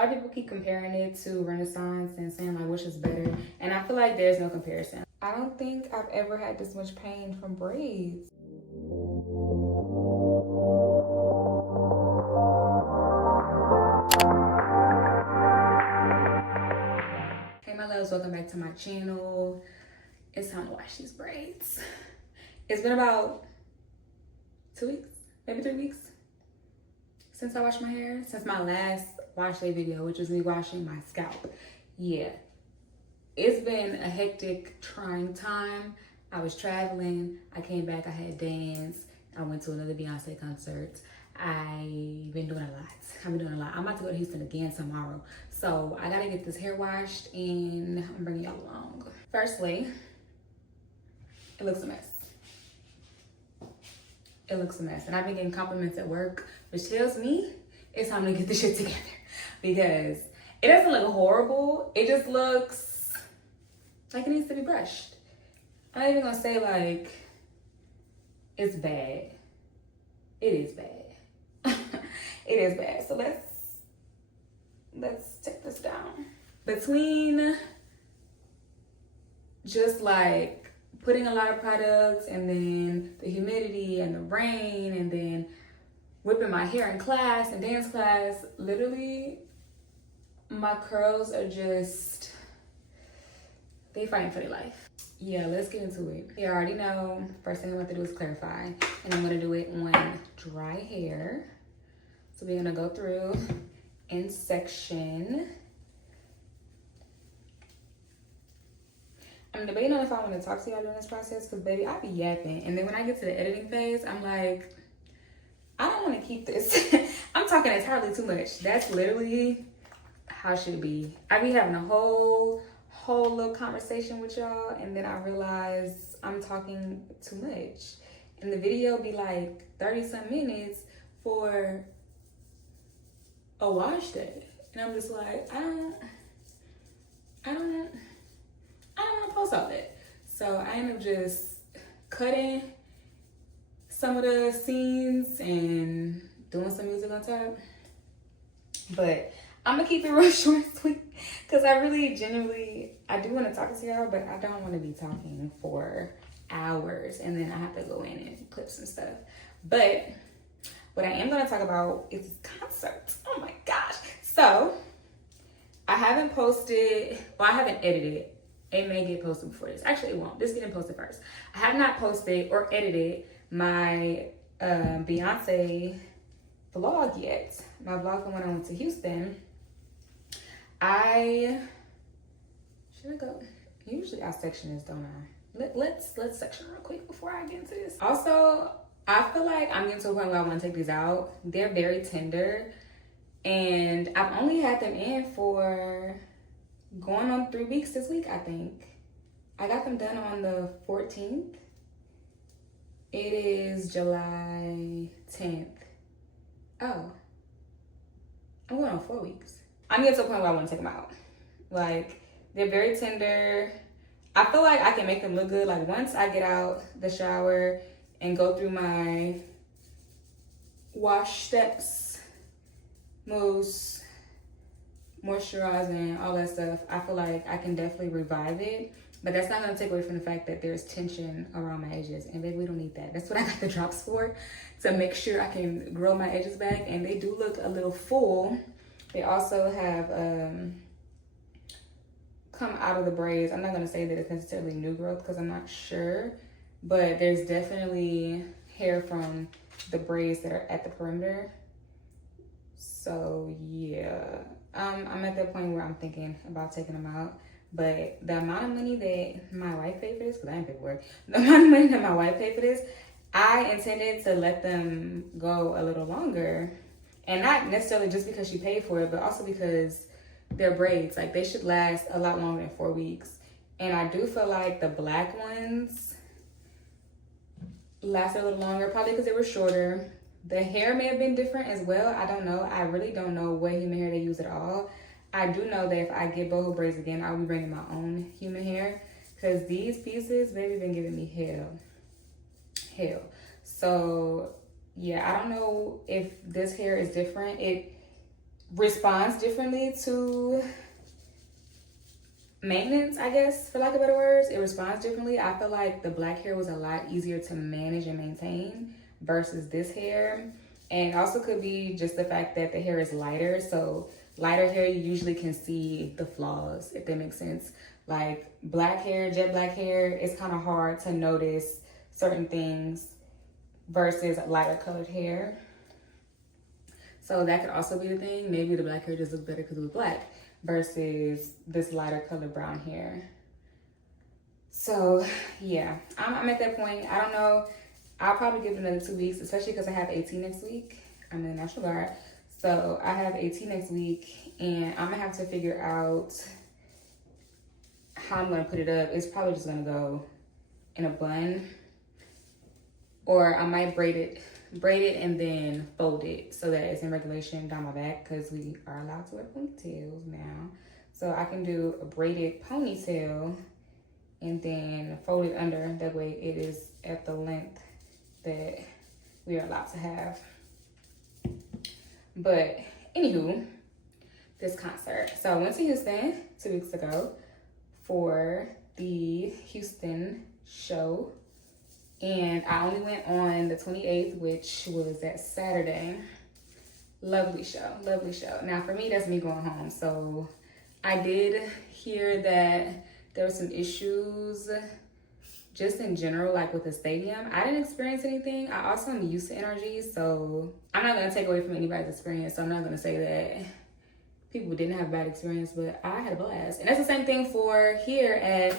lot of people keep comparing it to Renaissance and saying like which is better, and I feel like there's no comparison. I don't think I've ever had this much pain from braids. Hey my loves, welcome back to my channel. It's time to wash these braids. It's been about 2 weeks, maybe 3 weeks since I washed my hair, since my last wash day video, which was me washing my scalp. Yeah, it's been a hectic, trying time. I was traveling, I came back, I had dance, I went to another Beyonce concert. I've been doing a lot. I'm about to go to Houston again tomorrow. So I gotta get this hair washed and I'm bringing y'all along. Firstly, it looks a mess. It looks a mess. And I've been getting compliments at work, which tells me it's time to get this shit together because it doesn't look horrible. It just looks like it needs to be brushed. I'm not even gonna say like it's bad. It is bad. It is bad. So let's take this down. Between just like putting a lot of products and then the humidity and the rain and then whipping my hair in class and dance class, literally my curls are just, they fighting for their life. Yeah, let's get into it. You already know, first thing I'm about to do is clarify, and I'm gonna do it on dry hair. So we're gonna go through in section. I'm debating on if I want to talk to y'all during this process because baby, I be yapping. And then when I get to the editing phase, I'm like, I don't want to keep this. I'm talking entirely too much. That's literally how it should be. I be having a whole little conversation with y'all, and then I realize I'm talking too much. And the video be like 30-some minutes for a wash day. And I'm just like, I don't want to post all that. So I end up just cutting some of the scenes and doing some music on top. But I'm gonna keep it real short and sweet because I really genuinely, I do want to talk to y'all, but I don't want to be talking for hours and then I have to go in and clip some stuff. But what I am going to talk about is this concert. Oh my gosh. So I haven't posted, well, I haven't edited it. It may get posted before this. Actually, it won't. This is getting posted first. I have not posted or edited my Beyonce vlog yet. My vlog from when I went to Houston. Should I go? Usually I section this, don't I? Let's section real quick before I get into this. Also, I feel like I'm getting to a point where I want to take these out. They're very tender. And I've only had them in for going on 3 weeks this week, I think. I got them done on the 14th. It is July 10th. Oh, I'm going on 4 weeks. I'm getting to a point where I want to take them out. Like, they're very tender. I feel like I can make them look good. Like, once I get out the shower and go through my wash steps, mousse, moisturizing, all that stuff, I feel like I can definitely revive it. But that's not going to take away from the fact that there's tension around my edges. And baby, we don't need that. That's what I got the drops for, to make sure I can grow my edges back. And they do look a little full. They also have come out of the braids. I'm not going to say that it's necessarily new growth because I'm not sure. But there's definitely hair from the braids that are at the perimeter. So yeah, I'm at that point where I'm thinking about taking them out. But the amount of money that my wife paid for this, because I didn't pay for it, the amount of money that my wife paid for this, I intended to let them go a little longer. And not necessarily just because she paid for it, but also because they're braids. Like, they should last a lot longer than 4 weeks. And I do feel like the black ones lasted a little longer, probably because they were shorter. The hair may have been different as well. I don't know. I really don't know what human hair they use at all. I do know that if I get boho braids again, I'll be bringing my own human hair because these pieces, baby, been giving me hell. So yeah, I don't know if this hair is different. responds differently to maintenance, I guess, for lack of better words. It responds differently. I feel like the black hair was a lot easier to manage and maintain versus this hair. And also could be just the fact that the hair is lighter. So lighter hair, you usually can see the flaws, if that makes sense. Like black hair, jet black hair, it's kind of hard to notice certain things versus lighter colored hair. So that could also be the thing. Maybe the black hair just looks better because it was black versus this lighter colored brown hair. So yeah, I'm at that point. I don't know. I'll probably give it another 2 weeks, especially because I have 18 next week. I'm in the National Guard. So I have 18 next week, and I'm gonna have to figure out how I'm gonna put it up. It's probably just gonna go in a bun, or I might braid it and then fold it so that it's in regulation down my back, because we are allowed to wear ponytails now. So I can do a braided ponytail and then fold it under. That way it is at the length that we are allowed to have. But anywho, this concert. So I went to Houston 2 weeks ago for the Houston show. And I only went on the 28th, which was that Saturday. Lovely show, lovely show. Now for me, that's me going home. So I did hear that there were some issues just in general, like with the stadium. I didn't experience anything. I also am used to energy, so I'm not gonna take away from anybody's experience. So I'm not gonna say that people didn't have a bad experience, but I had a blast. And that's the same thing for here at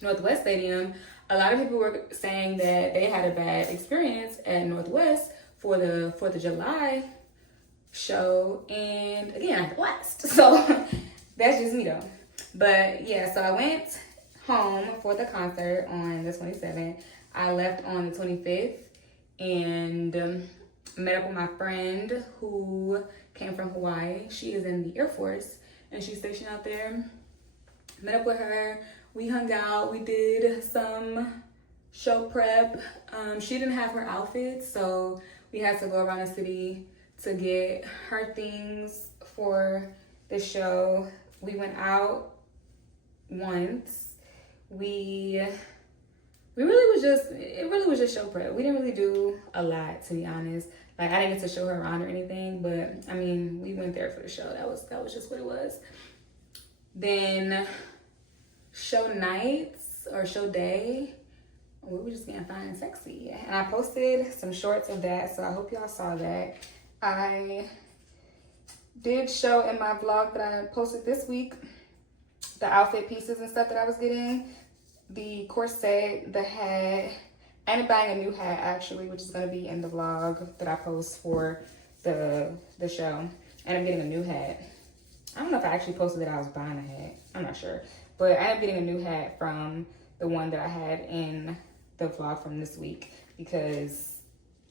Northwest Stadium. A lot of people were saying that they had a bad experience at Northwest for the 4th of July show. And again, I had a blast. So that's just me though. But yeah, so I went home for the concert on the 27th. I left on the 25th and met up with my friend who came from Hawaii. She is in the Air Force and she's stationed out there. Met up with her. We hung out. We did some show prep. She didn't have her outfit, so we had to go around the city to get her things for the show. We went out once. It really was just show prep. We didn't really do a lot, to be honest. Like, I didn't get to show her around or anything, but I mean, we went there for the show. That was just what it was. Then show nights or show day, we were just getting fine and sexy. And I posted some shorts of that, so I hope y'all saw that. I did show in my vlog that I posted this week the outfit pieces and stuff that I was getting. The corset, the hat. I ended up buying a new hat actually, which is gonna be in the vlog that I post for the show. And I'm getting a new hat. I don't know if I actually posted that I was buying a hat. I'm not sure. But I ended up getting a new hat from the one that I had in the vlog from this week, because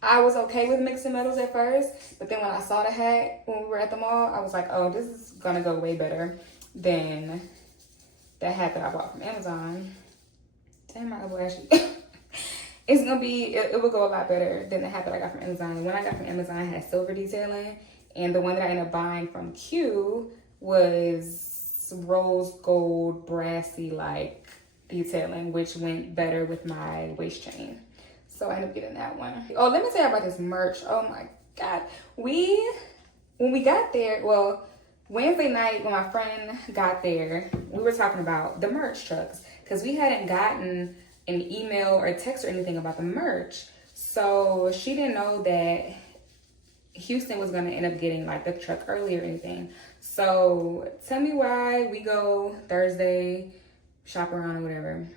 I was okay with mixing metals at first, but then when I saw the hat when we were at the mall, I was like, oh, this is gonna go way better than the hat that I bought from Amazon. Damn, my elbow actually. It's gonna be, it will go a lot better than the hat that I got from Amazon. The one I got from Amazon had silver detailing, and the one that I ended up buying from Q was rose gold brassy like detailing, which went better with my waist chain. So I ended up getting that one. Oh, let me tell you about this merch. Oh my God. When we got there, well, Wednesday night when my friend got there, we were talking about the merch trucks, because we hadn't gotten an email or text or anything about the merch. So she didn't know that Houston was gonna end up getting like the truck early or anything. So tell me why we go Thursday, shop around or whatever.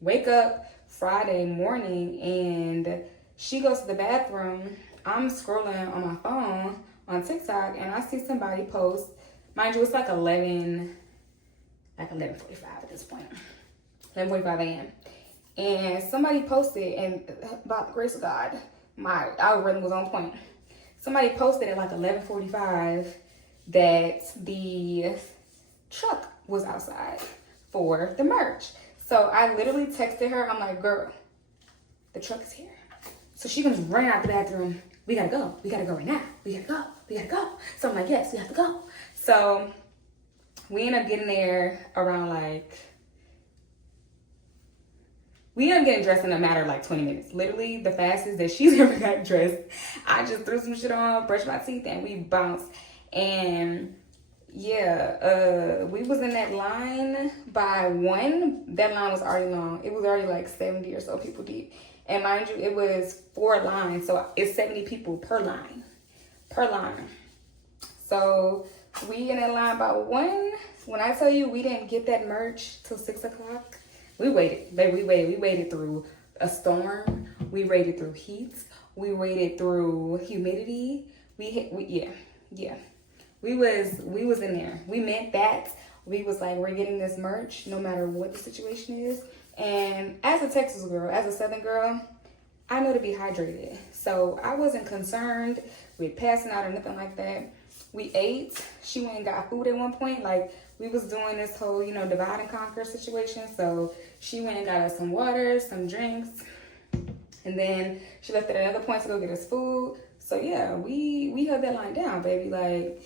Wake up Friday morning and she goes to the bathroom. I'm scrolling on my phone on TikTok and I see somebody post, mind you, it's like 11:45 at this point, 11:45 a.m. And somebody posted, and by the grace of God, my algorithm was on point. Somebody posted at like 11:45 that the truck was outside for the merch. So I literally texted her. I'm like, girl, the truck is here. So she comes running out the bathroom. We gotta go. We gotta go right now. We gotta go. We gotta go. So I'm like, yes, we have to go. So we end up getting there around like, we ended up getting dressed in a matter of like 20 minutes. Literally the fastest that she's ever got dressed. I just threw some shit on, brushed my teeth, and we bounced. And yeah, we was in that line by 1. That line was already long. It was already like 70 or so people deep. And mind you, it was 4 lines. So it's 70 people per line. So we in that line by 1. When I tell you we didn't get that merch till 6 o'clock, we waited. We waited through a storm. We waited through heat. We waited through humidity. Yeah. We was in there. We meant that. We was like, we're getting this merch no matter what the situation is. And as a Texas girl, as a Southern girl, I know to be hydrated. So I wasn't concerned with passing out or nothing like that. We ate. She went and got food at one point. Like, we was doing this whole, divide and conquer situation. So she went and got us some water, some drinks. And then she left at another point to go get us food. So yeah, we held that line down, baby. Like,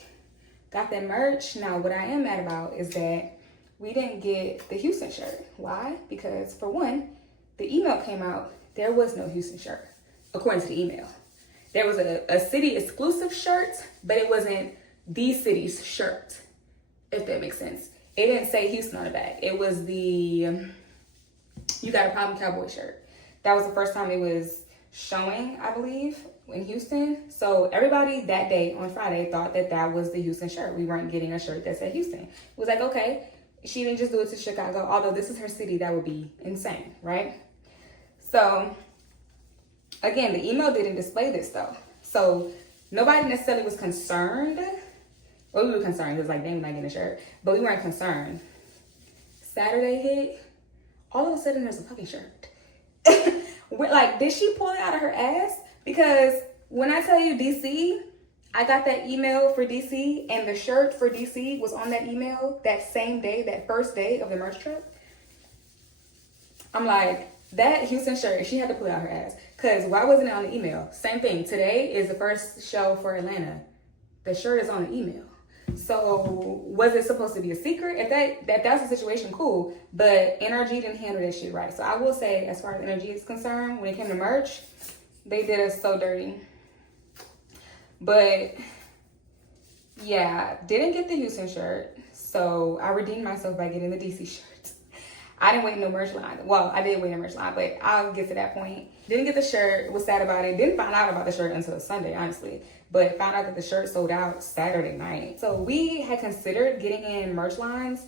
got that merch. Now, what I am mad about is that we didn't get the Houston shirt. Why? Because for one, the email came out. There was no Houston shirt, according to the email. There was a city exclusive shirt, but it wasn't the city's shirt, if that makes sense. It didn't say Houston on the back. It was the You Got a Problem Cowboy shirt. That was the first time it was showing, I believe, in Houston. So everybody that day on Friday thought that was the Houston shirt. We weren't getting a shirt that said Houston. It was like, okay, she didn't just do it to Chicago. Although this is her city, that would be insane, right? So again, the email didn't display this though. So nobody necessarily was concerned. Well, we were concerned. It was like, dang, we're not getting a shirt. But we weren't concerned. Saturday hit. All of a sudden, there's a fucking shirt. We're like, did she pull it out of her ass? Because when I tell you DC, I got that email for DC, and the shirt for DC was on that email that same day, that first day of the merch trip. I'm like, that Houston shirt, she had to pull it out her ass. Because why wasn't it on the email? Same thing. Today is the first show for Atlanta. The shirt is on the email. So was it supposed to be a secret? If that's the situation, cool. But NRG didn't handle that shit right. So I will say, as far as NRG is concerned, when it came to merch, they did us so dirty. But yeah, didn't get the Houston shirt. So I redeemed myself by getting the DC shirt. I didn't wait in no merch line. Well, I did wait in merch line, but I'll get to that point. Didn't get the shirt, was sad about it. Didn't find out about the shirt until Sunday, honestly. But found out that the shirt sold out Saturday night. So we had considered getting in merch lines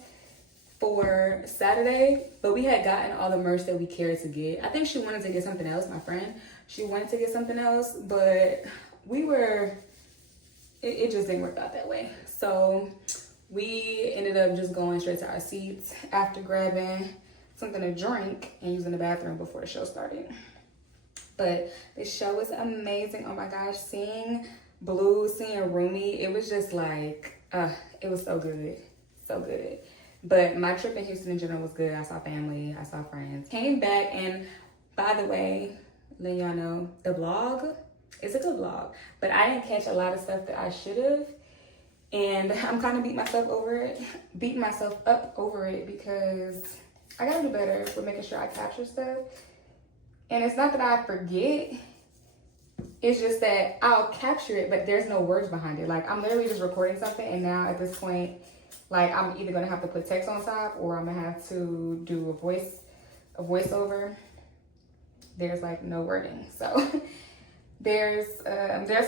for Saturday, but we had gotten all the merch that we cared to get. I think she wanted to get something else, my friend. She wanted to get something else, but it just didn't work out that way. So we ended up just going straight to our seats after grabbing something to drink and using the bathroom before the show started. But the show was amazing. Oh my gosh, seeing Blue, seeing Rumi, it was just like, it was so good. So good. But my trip in Houston in general was good. I saw family, I saw friends. Came back, and by the way, letting y'all know, the vlog is a good vlog. But I didn't catch a lot of stuff that I should have. And I'm kind of beating myself up over it because I gotta do better with making sure I capture stuff. And it's not that I forget, it's just that I'll capture it, but there's no words behind it. Like, I'm literally just recording something, and now at this point, like, I'm either gonna have to put text on top, or I'm gonna have to do a voiceover. There's like no wording, so there's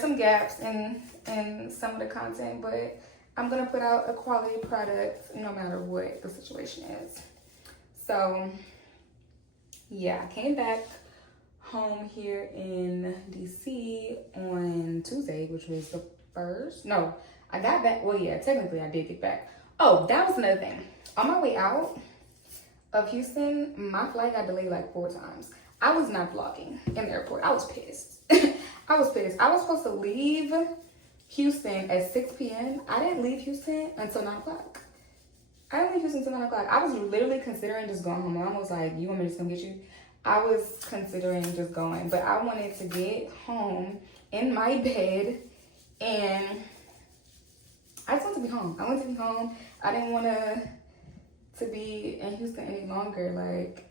some gaps in some of the content, but I'm gonna put out a quality product no matter what the situation is. So yeah, I came back home here in DC on Tuesday, which was the first. No, I got back. Well, yeah, technically I did get back. Oh, that was another thing. On my way out of Houston, my flight got delayed like 4 times. I was not vlogging in the airport. I was pissed. I was pissed. I was supposed to leave Houston at 6 p.m. I didn't leave Houston until 9 o'clock. I didn't leave Houston until 9 o'clock. I was literally considering just going home. My mom was like, you want me to just come get you? I was considering just going, but I wanted to get home in my bed and I just want to be home. I want to be home. I didn't want to be in Houston any longer. Like,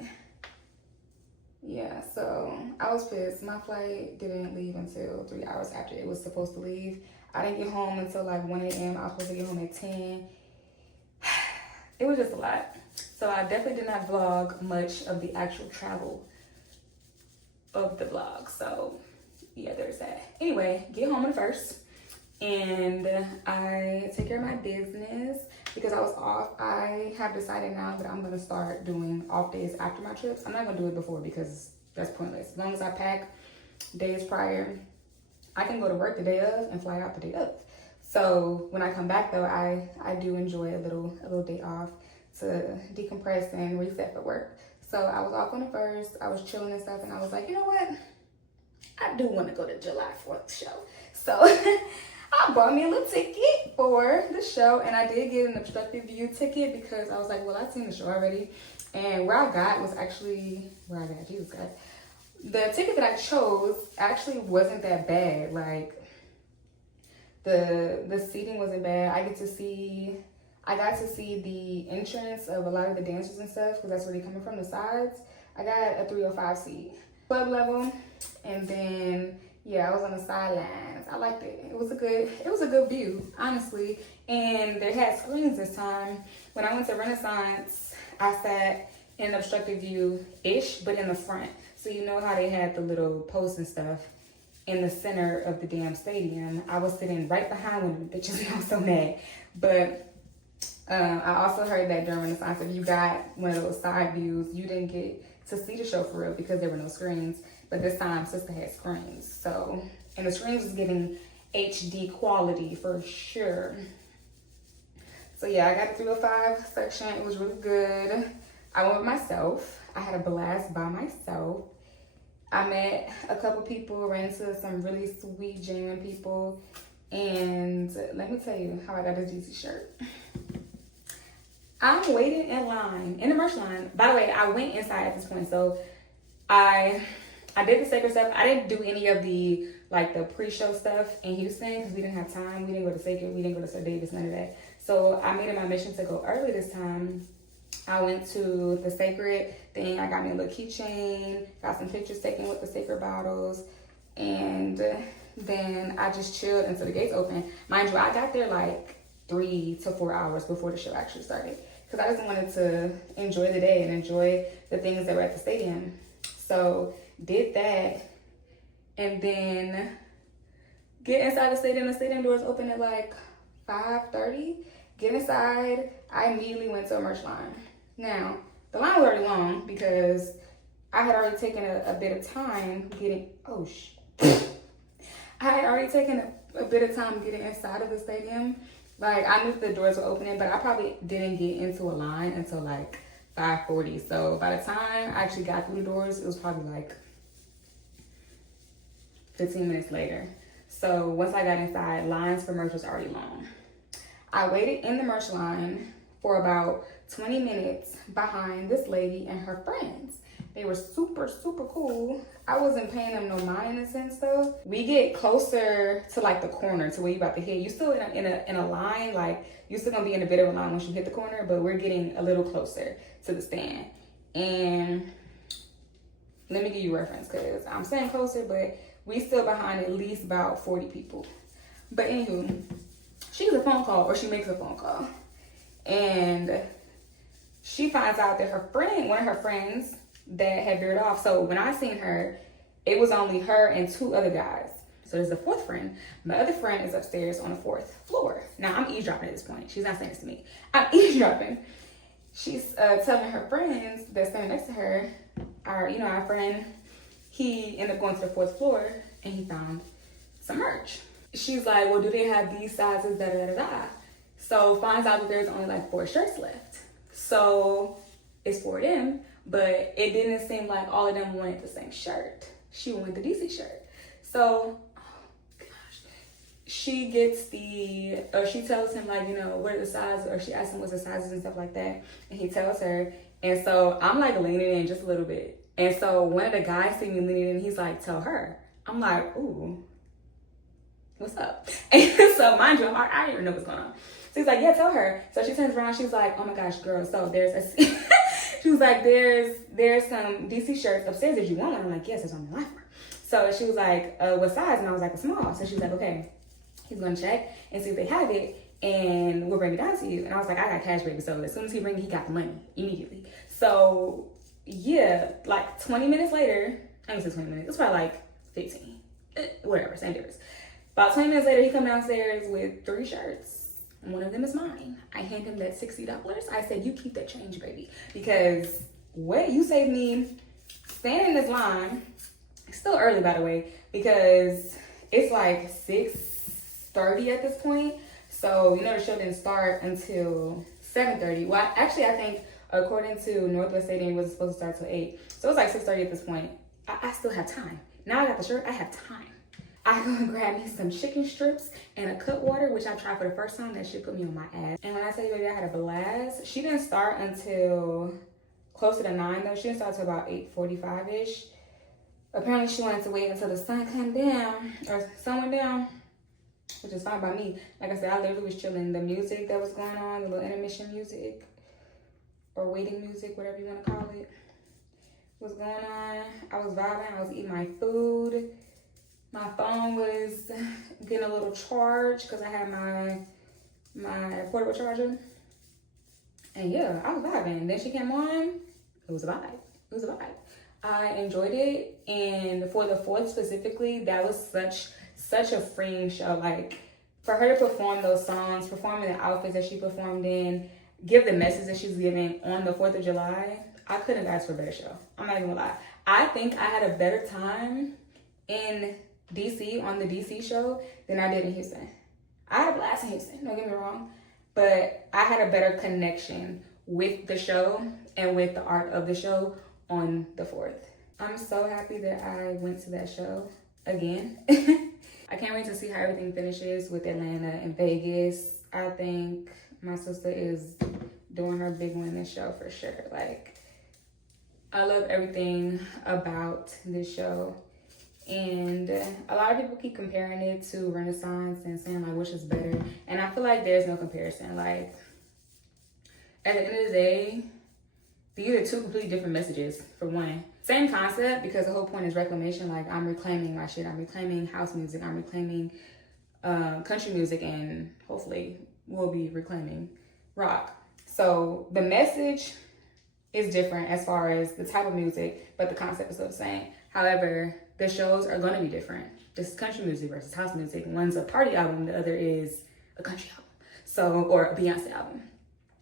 yeah, so I was pissed. My flight didn't leave until 3 hours after it was supposed to leave. I didn't get home until like 1 a.m. I was supposed to get home at 10. It was just a lot. So I definitely did not vlog much of the actual travel of the vlog. So yeah, there's that. Anyway, get home on the 1st. And I take care of my business because I was off. I have decided now that I'm gonna start doing off days after my trips. I'm not gonna do it before because that's pointless. As long as I pack days prior, I can go to work the day of and fly out the day of. So when I come back though, I do enjoy a little day off to decompress and reset for work. So I was off on the 1st. I was chilling and stuff, and I was like, you know what? I do want to go to July 4th show. So I bought me a little ticket for the show, and I did get an obstructive view ticket because I was like, well, I've seen the show already. And where I got was actually, Jesus Christ. The ticket that I chose actually wasn't that bad. Like, the seating wasn't bad. I got to see the entrance of a lot of the dancers and stuff because that's where they're coming from, the sides. I got a 305 seat, club level, and then yeah, I was on the sidelines. I liked it. It was a good view, honestly. And they had screens this time. When I went to Renaissance, I sat in an obstructive view-ish, but in the front. So you know how they had the little posts and stuff in the center of the damn stadium. I was sitting right behind one of the bitches, and I was so mad. But I also heard that during Renaissance, if you got one of those side views, you didn't get to see the show for real because there were no screens. But this time, sister had screens. So, and the screens was giving HD quality for sure. So yeah, I got the 305 section. It was really good. I went with myself. I had a blast by myself. I met a couple people, ran into some really sweet, genuine people. And let me tell you how I got this D.C shirt. I'm waiting in line, in the merch line. By the way, I went inside at this point. So I did the Cécred stuff. I didn't do any of the pre-show stuff in Houston because we didn't have time. We didn't go to Cécred. We didn't go to Sir Davis, none of that. So I made it my mission to go early this time. I went to the Cécred thing. I got me a little keychain, got some pictures taken with the Cécred bottles, and then I just chilled until the gates opened. Mind you, I got there like 3 to 4 hours before the show actually started because I just wanted to enjoy the day and enjoy the things that were at the stadium. So did that, and then get inside the stadium. The stadium doors open at like 5:30. Get inside. I immediately went to a merch line. Now, the line was already long because I had already taken a bit of time getting, I had already taken a bit of time getting inside of the stadium. Like, I knew the doors were opening, but I probably didn't get into a line until like 5:40. So by the time I actually got through the doors, it was probably like 15 minutes later. So once I got inside, lines for merch was already long. I waited in the merch line for about 20 minutes behind this lady and her friends. They were super, super cool. I wasn't paying them no mind in a sense though. We get closer to like the corner to where you about to hit. You still in a line, like you're still gonna be in a bit of a line once you hit the corner, but we're getting a little closer to the stand. And let me give you a reference because I'm saying closer, but we still behind at least about 40 people. But anywho, she gets a phone call, or she makes a phone call, and she finds out that her friend, one of her friends that had veered off. So when I seen her, it was only her and 2 other guys. So there's a 4th friend. My other friend is upstairs on the 4th floor. Now I'm eavesdropping at this point. She's not saying this to me. I'm eavesdropping. She's telling her friends that's standing next to her, our friend, he ended up going to the 4th floor and he found some merch. She's like, well, do they have these sizes, da-da-da-da-da? So finds out that there's only like 4 shirts left. So it's for them, but it didn't seem like all of them wanted the same shirt. She wanted the DC shirt. So, she gets she tells him like, what are the sizes, or she asks him what's the sizes and stuff like that. And he tells her. And so I'm like leaning in just a little bit. And so one of the guys see me leaning in, he's like, tell her. I'm like, ooh. what's up? And so mind you, I don't even know what's going on. So he's like, yeah, tell her. So she turns around, she's like, oh my gosh, girl, so there's a, she was like, there's some DC shirts upstairs if you want one. I'm like, yes, it's on the line. So she was like, what size? And I was like, a small. So she was like, okay, he's gonna check and see if they have it, and we'll bring it down to you. And I was like, I got cash, baby. So as soon as he bring it, he got the money immediately. So yeah, like 20 minutes later, I didn't say 20 minutes, it's probably like 15, whatever, same difference. About 20 minutes later, he come downstairs with 3 shirts. One of them is mine. I hand him that $60. I said, you keep that change, baby. Because what you saved me standing in this line. It's still early, by the way, because it's like 6:30 at this point. So, you know, the show didn't start until 7:30. Well, actually, I think according to Northwest Stadium, it was supposed to start till 8. So it was like 6:30 at this point. I still have time. Now I got the shirt, I have time. I go and grab me some chicken strips and a cut water, which I tried for the first time. That shit put me on my ass. And when I tell you, baby, I had a blast. She didn't start until closer to 9, though. She didn't start until about 8:45-ish. Apparently, she wanted to wait until the sun came down, or sun went down, which is fine by me. Like I said, I literally was chilling. The music that was going on, the little intermission music, or waiting music, whatever you want to call it, was going on. I was vibing. I was eating my food. My phone was getting a little charge because I had my portable charger. And yeah, I was vibing. Then she came on. It was a vibe. It was a vibe. I enjoyed it, and for the 4th specifically, that was such a freeing show. Like, for her to perform those songs, perform in the outfits that she performed in, give the message that she's giving on the 4th of July, I couldn't ask for a better show. I'm not even gonna lie. I think I had a better time in DC, on the DC show, than I did in Houston. I had a blast in Houston, don't get me wrong, but I had a better connection with the show and with the art of the show on the 4th. I'm so happy that I went to that show again. I can't wait to see how everything finishes with Atlanta and Vegas. I think my sister is doing her big one this show for sure. Like, I love everything about this show. And a lot of people keep comparing it to Renaissance and saying like, which is better. And I feel like there's no comparison. Like, at the end of the day, these are 2 completely different messages, for one. Same concept, because the whole point is reclamation. Like, I'm reclaiming my shit. I'm reclaiming house music. I'm reclaiming country music, and hopefully we'll be reclaiming rock. So the message is different as far as the type of music, but the concept is still the same. However, the shows are going to be different. This is country music versus house music. One's a party album, the other is a country album. So, or a Beyonce album.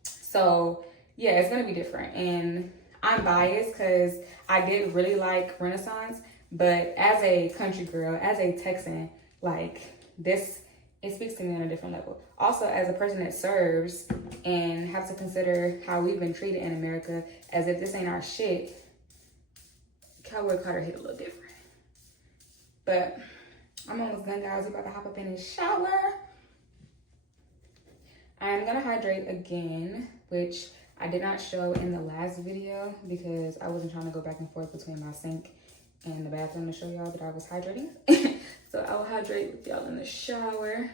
So yeah, it's gonna be different, and I'm biased because I did really like Renaissance, but as a country girl, as a Texan, like this, it speaks to me on a different level. Also, as a person that serves and have to consider how we've been treated in America as if this ain't our shit, Cowboy Carter hit a little different. But I'm almost done, guys. We're about to hop up in the shower. I'm gonna hydrate again, which I did not show in the last video because I wasn't trying to go back and forth between my sink and the bathroom to show y'all that I was hydrating. So I will hydrate with y'all in the shower,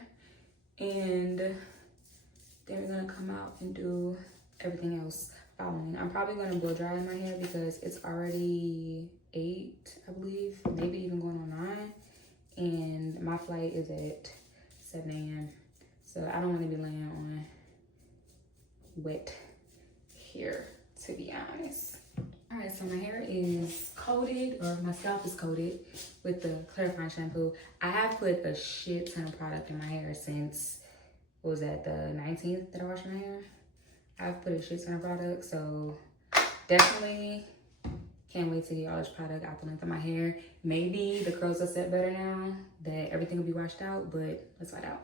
and then we're gonna come out and do everything else following. I'm probably gonna blow dry my hair because it's already 8, I believe, maybe even going on 9, and my flight is at 7 a.m. So I don't want to be laying on wet hair, to be honest. All right, so my hair is coated, or my scalp is coated with the clarifying shampoo. I have put a shit ton of product in my hair since, what was that, the 19th that I washed my hair? I've put a shit ton of product, so definitely can't wait to get all this product out the length of my hair. Maybe the curls will set better now that everything will be washed out, but let's find out.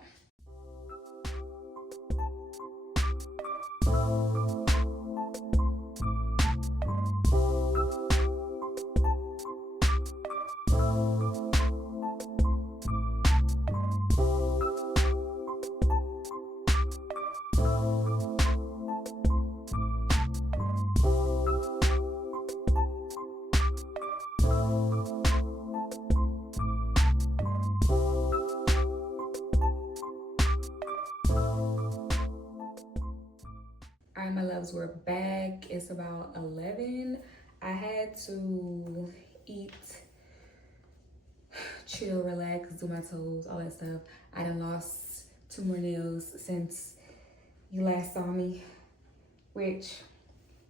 All right, my loves, we're back. It's about 11. I had to eat, chill, relax, do my toes, all that stuff. I done lost 2 more nails since you last saw me, which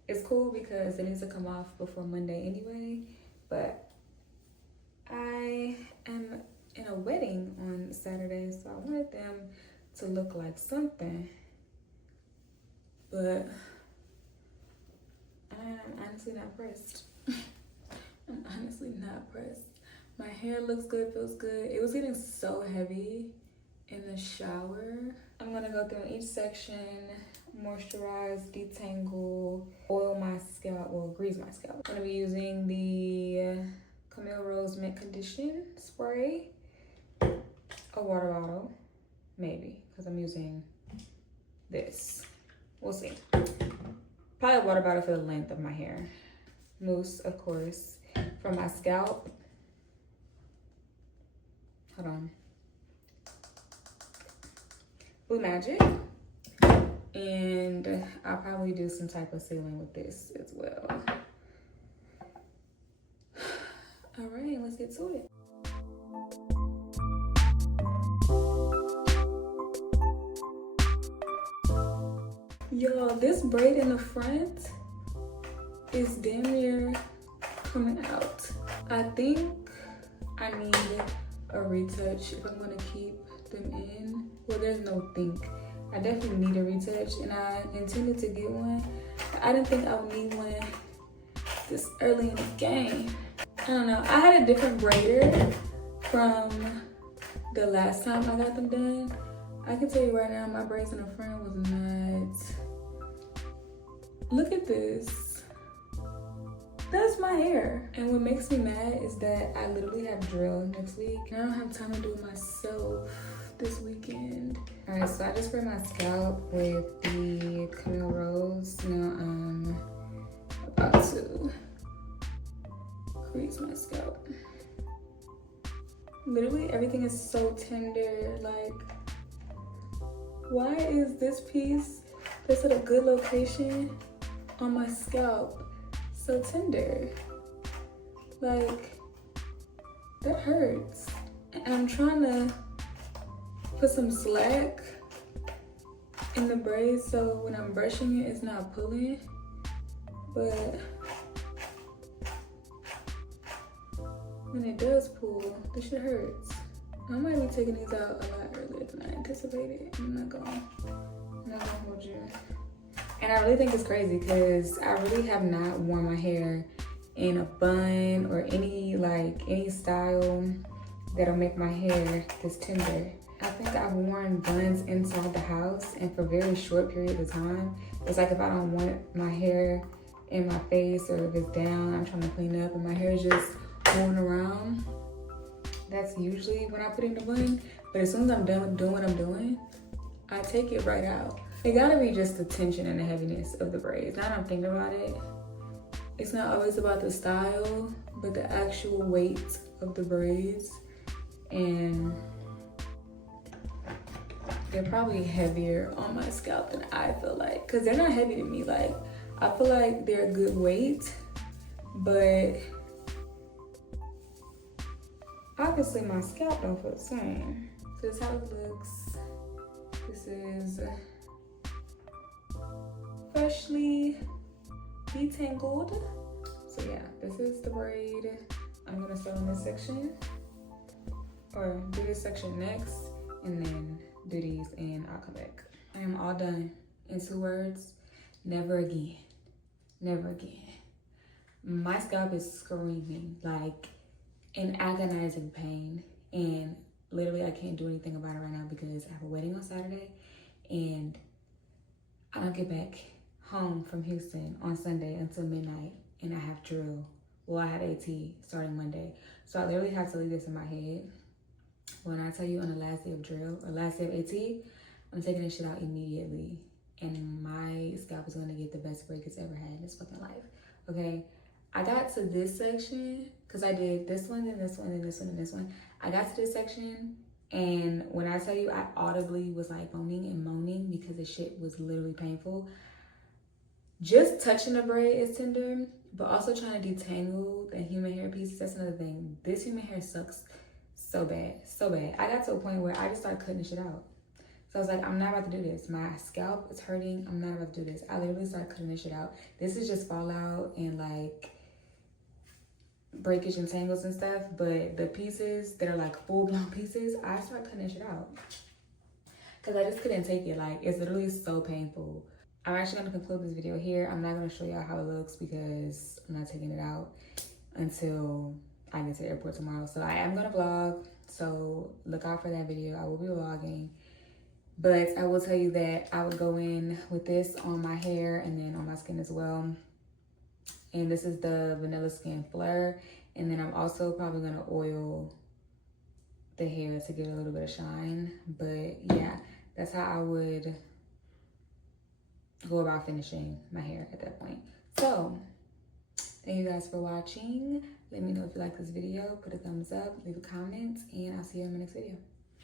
is cool because it needs to come off before Monday anyway. But I am in a wedding on Saturday, so I wanted them to look like something. But I'm honestly not pressed. I'm honestly not pressed. My hair looks good, feels good. It was getting so heavy in the shower. I'm gonna go through each section, moisturize, detangle, oil my scalp, well, grease my scalp. I'm gonna be using the Camille Rose Mint Condition Spray, a water bottle, maybe, because I'm using this. We'll see. Probably a water bottle for the length of my hair. Mousse, of course. For my scalp. Hold on. Blue Magic. And I'll probably do some type of sealing with this as well. All right, let's get to it. Y'all, this braid in the front is damn near coming out. I think I need a retouch if I'm gonna keep them in. Well, there's no think. I definitely need a retouch, and I intended to get one. But I didn't think I would need one this early in the game. I don't know. I had a different braider from the last time I got them done. I can tell you right now, my braids in the front was not. Look at this. That's my hair. And what makes me mad is that I literally have drill next week. I don't have time to do it myself this weekend. All right, so I just sprayed my scalp with the Camille Rose. Now I'm about to grease my scalp. Literally everything is so tender. Like, why is this piece that's at a good location on my scalp so tender? Like, that hurts. And I'm trying to put some slack in the braids so when I'm brushing it, it's not pulling. But when it does pull, this shit hurts. I might be taking these out a lot earlier than I anticipated. I'm not gonna hold you. And I really think it's crazy because I really have not worn my hair in a bun or any style that'll make my hair this tender. I think I've worn buns inside the house and for very short periods of time. It's like if I don't want my hair in my face or if it's down, I'm trying to clean up and my hair is just going around. That's usually when I put in the bun. But as soon as I'm done with doing what I'm doing, I take it right out. It gotta be just the tension and the heaviness of the braids. Now that I'm thinking about it, it's not always about the style, but the actual weight of the braids. And they're probably heavier on my scalp than I feel like. Cause they're not heavy to me. Like, I feel like they're a good weight, but obviously my scalp don't feel the same. So this is how it looks. This is freshly detangled. So yeah, this is the braid. I'm gonna start on this section, or do this section next, and then do these, and I'll come back. I am all done. In 2 words, never again. Never again. My scalp is screaming, like in agonizing pain, and literally I can't do anything about it right now because I have a wedding on Saturday, and I don't get back home from Houston on Sunday until midnight, and I have drill. Well, I had AT starting Monday. So I literally have to leave this in my head. When I tell you on the last day of drill, or last day of AT, I'm taking this shit out immediately. And my scalp is gonna get the best break it's ever had in its fucking life, okay? I got to this section, cause I did this one, then this one, then this one, and this one. I got to this section, and when I tell you I audibly was like moaning and moaning because the shit was literally painful. just touching a braid is tender, but also trying to detangle the human hair pieces, that's another thing. This human hair sucks so bad, so bad. I got to a point where I just started cutting this shit out. So I was like, I'm not about to do this. My scalp is hurting. I'm not about to do this. I literally started cutting this shit out. This is just fallout and like breakage and tangles and stuff. But the pieces that are like full blown pieces, I started cutting this shit out. Because I just couldn't take it. Like, it's literally so painful. I'm actually going to conclude this video here. I'm not going to show y'all how it looks because I'm not taking it out until I get to the airport tomorrow. So I am going to vlog. So look out for that video. I will be vlogging. But I will tell you that I would go in with this on my hair and then on my skin as well. And this is the Vanilla Skin Fleur. And then I'm also probably going to oil the hair to get a little bit of shine. But yeah, that's how I would go about finishing my hair at that point. So thank you guys for watching. Let me know if you like this video. Put a thumbs up, leave a comment, and I'll see you in my next video.